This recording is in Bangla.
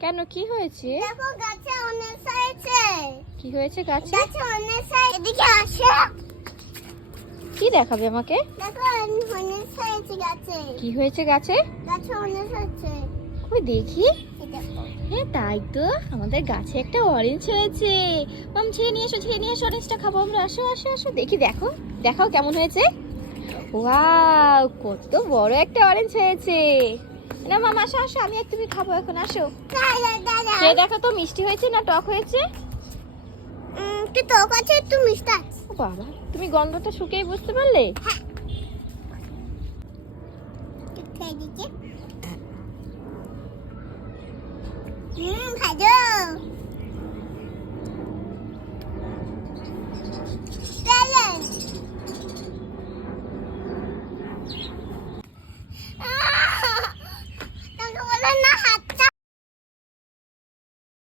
কেন, কি হয়েছে? দেখো গাছে অনেক হয়েছে। কি হয়েছে গাছে? গাছে অনেক হয়েছে, এদিকে আসো। কি দেখাবে আমাকে? দেখো অনেক হয়েছে গাছে। কি হয়েছে গাছে? গাছে অনেক হয়েছে। কই দেখি। এই দেখো। হ্যাঁ তাই তো, আমাদের গাছে একটা অরেঞ্জ হয়েছে। মাম ছেড়ে নিয়ে এসো, ছেড়ে নিয়ে এসো, অরেঞ্জটা খাবো আমরা। আসো আসো আসো, দেখি, দেখো দেখাও কেমন হয়েছে। ওয়াও, কত বড় একটা অরেঞ্জ হয়েছে। না মাম আসো আসো, আমি আর তুমি খাবো এখন, আসো। দাদা দাদা খেয়ে দেখো তো মিষ্টি হয়েছে না টক হয়েছে। একটু টক আছে, একটু মিষ্টি আছে। ও বাবা, তুমি গন্ধটা শুকেই বুঝতে পারলে? একটু খেয়ে দিচ্ছি। ভালো। Talent. তাকে বলে না হাত